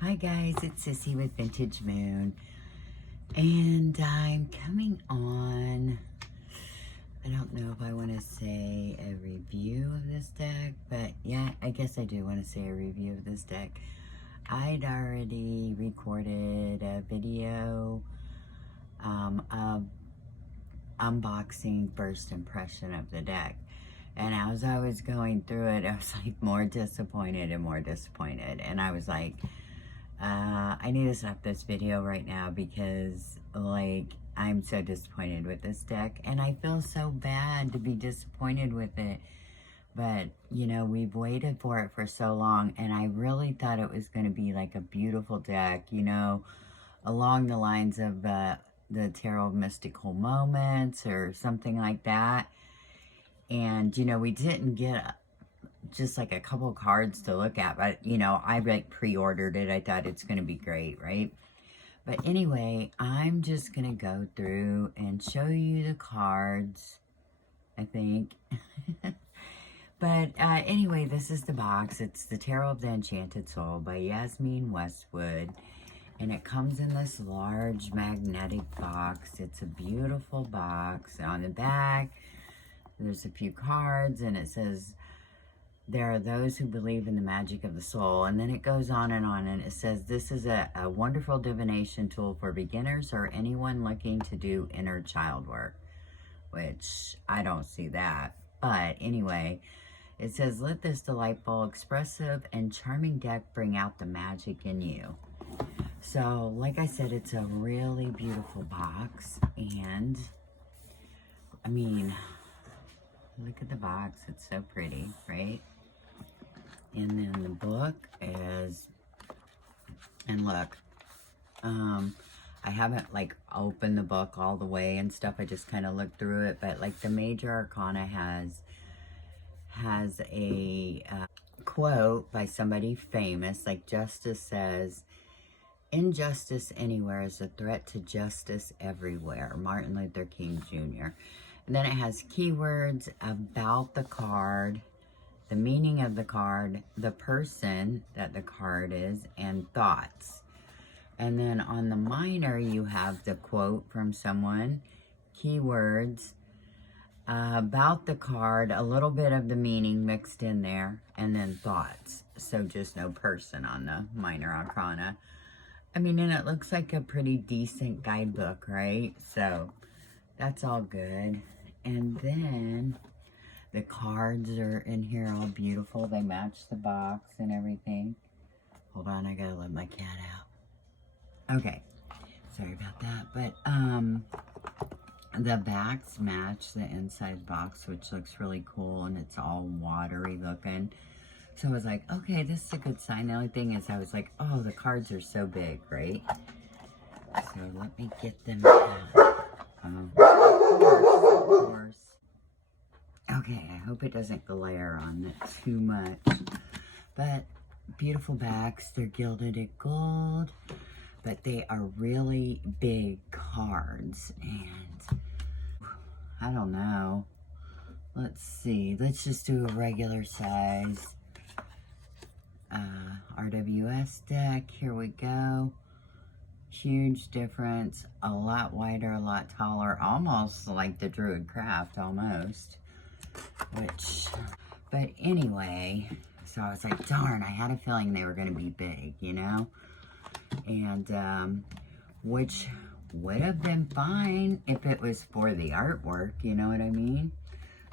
Hi guys, it's Sissy with Vintage Moon, and I'm coming on, I don't know if I want to say a review of this deck, but yeah, I guess I do want to say a review of this deck. I'd already recorded a video of unboxing first impression of the deck. And as I was going through it, I was like more disappointed and more disappointed. And I was like, I need to stop this video right now because, like, I'm so disappointed with this deck. And I feel so bad to be disappointed with it. But, you know, we've waited for it for so long. And I really thought it was going to be, like, a beautiful deck, you know, along the lines of the Tarot of Mystical Moments or something like that. And, you know, we didn't get just like a couple cards to look at, but, you know, I pre-ordered it. I thought it's going to be great, right? But anyway, I'm just going to go through and show you the cards, I think. But anyway, this is the box. It's the Tarot of the Enchanted Soul by Yasmeen Westwood. And it comes in this large magnetic box. It's a beautiful box. On the back, there's a few cards, and it says, there are those who believe in the magic of the soul. And then it goes on, and it says, this is a wonderful divination tool for beginners or anyone looking to do inner child work, which I don't see that. But anyway, it says, let this delightful, expressive, and charming deck bring out the magic in you. So, like I said, it's a really beautiful box, and, I mean, look at the box. It's so pretty, right? And then the book is, and look, I haven't, like, opened the book all the way and stuff. I just kind of looked through it, but, like, the major arcana has a quote by somebody famous, like Justice says, injustice anywhere is a threat to justice everywhere. Martin Luther King Jr. And then it has keywords about the card, the meaning of the card, the person that the card is, and thoughts. And then on the minor, you have the quote from someone, keywords, about the card, a little bit of the meaning mixed in there, and then thoughts. So just no person on the minor arcana. I mean, and it looks like a pretty decent guidebook, right? So that's all good. And then the cards are in here all beautiful. They match the box and everything. Hold on, I gotta let my cat out. Okay, sorry about that. But the backs match the inside box, which looks really cool, and it's all watery looking. So I was like, okay, this is a good sign. The only thing is I was like, oh, the cards are so big, right? So let me get them out. Of course. Okay, I hope it doesn't glare on it too much. But beautiful backs. They're gilded in gold. But they are really big cards. And I don't know. Let's see. Let's just do a regular size RWS deck. Here we go. Huge difference. A lot wider, a lot taller. Almost like the Druid Craft, almost. But anyway, so I was like, darn, I had a feeling they were going to be big, you know? And, which would have been fine if it was for the artwork, you know what I mean?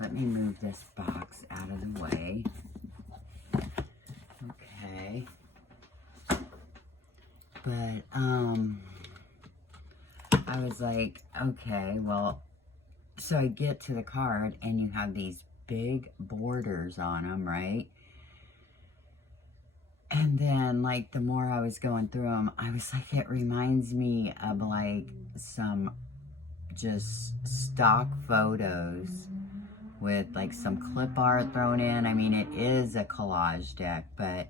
Let me move this box out of the way. Okay. But, I was like, okay, well, so I get to the card, and you have these big borders on them, right? And then, like, the more I was going through them, I was like, it reminds me of, like, some just stock photos with, like, some clip art thrown in. I mean, it is a collage deck, but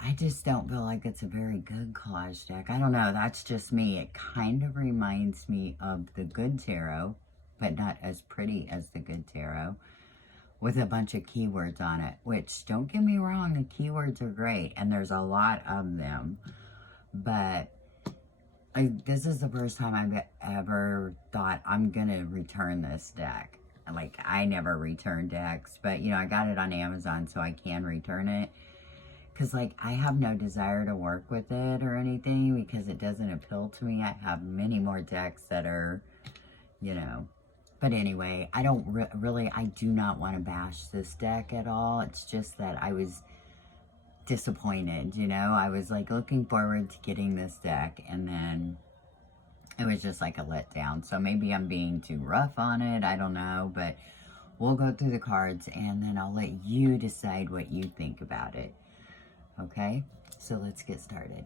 I just don't feel like it's a very good collage deck. I don't know. That's just me. It kind of reminds me of the Good Tarot, but not as pretty as the Good Tarot. with a bunch of keywords on it, which, don't get me wrong, the keywords are great, and there's a lot of them, but this is the first time I've ever thought I'm gonna return this deck. Like, I never return decks, but, you know, I got it on Amazon, so I can return it. Because, like, I have no desire to work with it or anything because it doesn't appeal to me. I have many more decks that are, you know. But anyway, I don't really, I do not want to bash this deck at all. It's just that I was disappointed, you know. I was, like, looking forward to getting this deck, and then it was just like a letdown. So maybe I'm being too rough on it. I don't know. But we'll go through the cards, and then I'll let you decide what you think about it. Okay? So let's get started.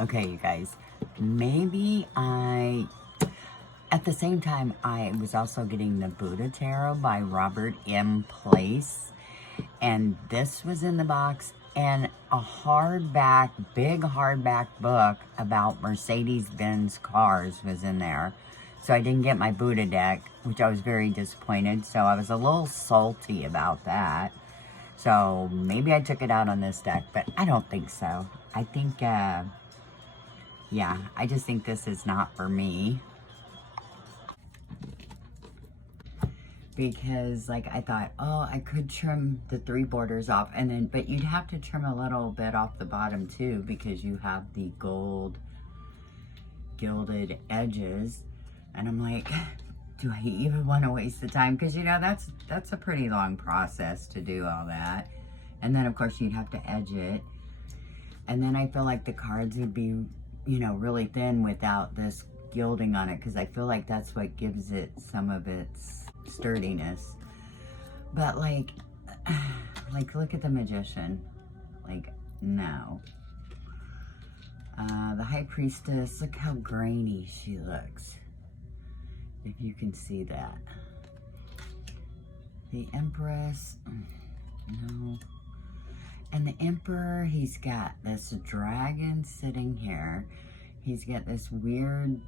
Okay, you guys, maybe at the same time, I was also getting the Buddha Tarot by Robert M. Place, and this was in the box, and a hardback, big hardback book about Mercedes-Benz cars was in there. So I didn't get my Buddha deck, which I was very disappointed, so I was a little salty about that. So maybe I took it out on this deck, but I don't think so. I think, yeah, I just think this is not for me. Because, like, I thought, oh, I could trim the 3 borders off, and then, but you'd have to trim a little bit off the bottom too, because you have the gold gilded edges, and I'm like, do I even want to waste the time? Because, you know, that's a pretty long process to do all that, and then of course you'd have to edge it, and then I feel like the cards would be, you know, really thin without this gilding on it, because I feel like that's what gives it some of its sturdiness. But like look at the Magician. Like, no. The High Priestess, look how grainy she looks, if you can see that. The Empress, no. And the Emperor, he's got this dragon sitting here. He's got this weird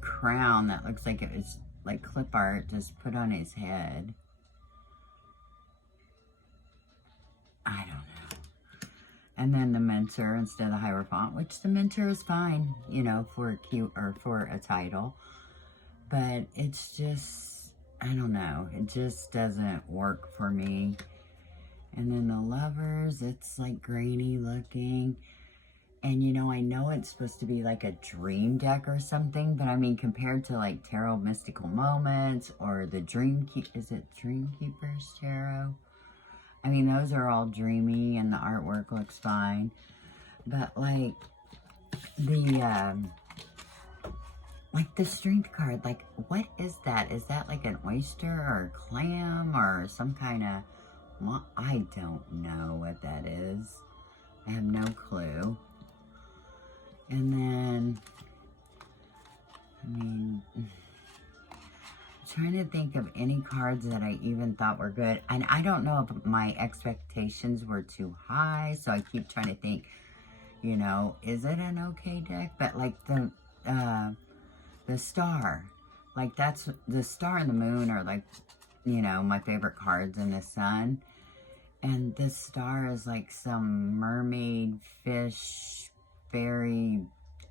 crown that looks like it was like clip art just put on his head. I don't know. And then the Mentor instead of the Hierophant, which the Mentor is fine, you know, for a cute or for a title. But it's just, I don't know, it just doesn't work for me. And then the Lovers, it's like grainy looking. And, you know, I know it's supposed to be like a dream deck or something, but I mean, compared to like Tarot Mystical Moments or the is it Dream Keepers Tarot? I mean, those are all dreamy and the artwork looks fine. But like the Strength card, like, what is that? Is that like an oyster or a clam or some kind of, well, I don't know what that is. I have no clue. And then, I mean, I'm trying to think of any cards that I even thought were good. And I don't know if my expectations were too high, so I keep trying to think, you know, is it an okay deck? But like the Star, like that's, the Star and the Moon are like, you know, my favorite cards in the Sun. And this Star is like some mermaid, fish, fairy,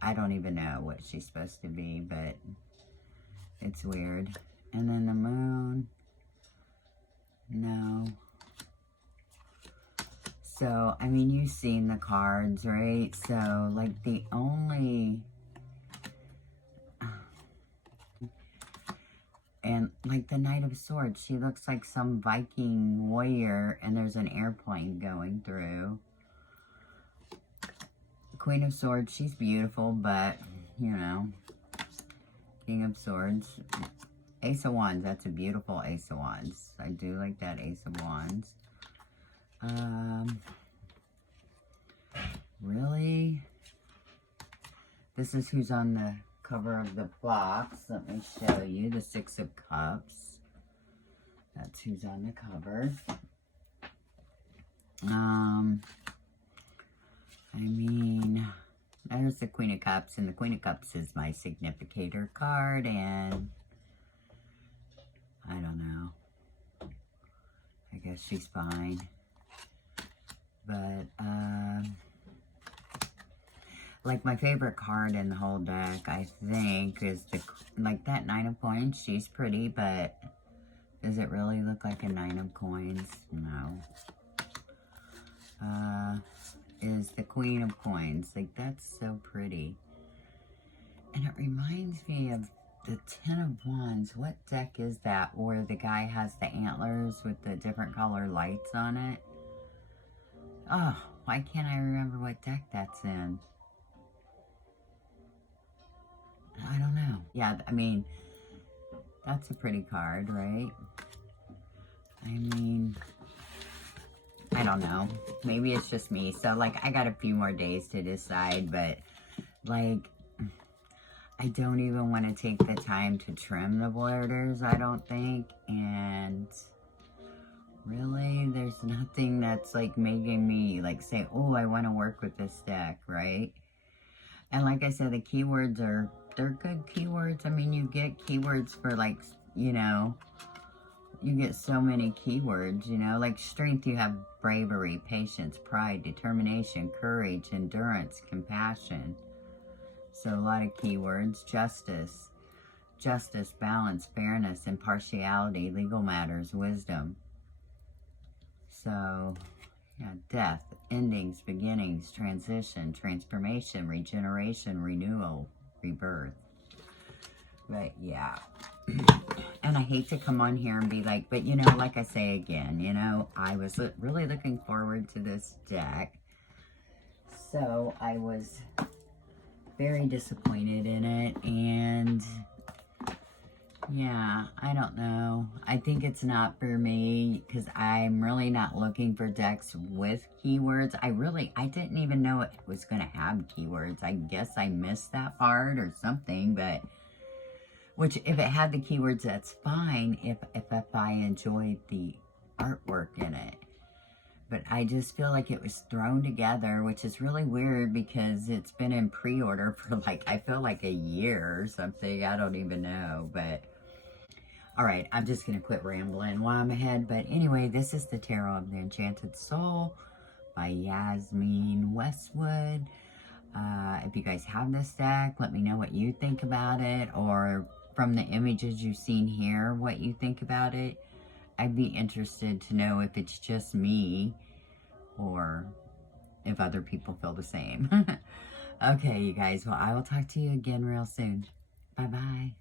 I don't even know what she's supposed to be, but it's weird. And then the Moon, no. So, I mean, you've seen the cards, right? So, like, the only, and like the Knight of Swords, she looks like some Viking warrior, and there's an airplane going through. Queen of Swords, she's beautiful, but, you know, King of Swords. Ace of Wands, that's a beautiful Ace of Wands. I do like that Ace of Wands. Really? This is who's on the cover of the box. Let me show you the Six of Cups. That's who's on the cover. I mean, there's the Queen of Cups, and the Queen of Cups is my significator card, and I don't know. I guess she's fine. But, like my favorite card in the whole deck, I think, is like that Nine of Coins. She's pretty, but does it really look like a Nine of Coins? No. Is the Queen of Coins. Like, that's so pretty. And it reminds me of the Ten of Wands. What deck is that where the guy has the antlers with the different color lights on it? Oh, why can't I remember what deck that's in? I don't know. Yeah, I mean, that's a pretty card, right? I mean, I don't know. Maybe it's just me. So, like, I got a few more days to decide, but Like, I don't even want to take the time to trim the borders, I don't think. And really, there's nothing that's like making me like say, oh, I want to work with this deck, right? And like I said, the keywords they're good keywords. I mean, you get keywords for like, you know, you get so many keywords, you know, like strength, you have bravery, patience, pride, determination, courage, endurance, compassion. So a lot of keywords. Justice, balance, fairness, impartiality, legal matters, wisdom. So, yeah, death, endings, beginnings, transition, transformation, regeneration, renewal, rebirth. But yeah. And I hate to come on here and be like, but you know, like I say again, you know, I was really looking forward to this deck. So I was very disappointed in it, and yeah, I don't know. I think it's not for me because I'm really not looking for decks with keywords. I didn't even know it was going to have keywords. I guess I missed that part or something, but which if it had the keywords, that's fine if I enjoyed the artwork in it. But I just feel like it was thrown together, which is really weird because it's been in pre-order for like, I feel like a year or something. I don't even know, but all right, I'm just going to quit rambling while I'm ahead. But anyway, this is the Tarot of the Enchanted Soul by Yasmeen Westwood. If you guys have this deck, let me know what you think about it, or from the images you've seen here, what you think about it. I'd be interested to know if it's just me or if other people feel the same. Okay, you guys. Well, I will talk to you again real soon. Bye-bye.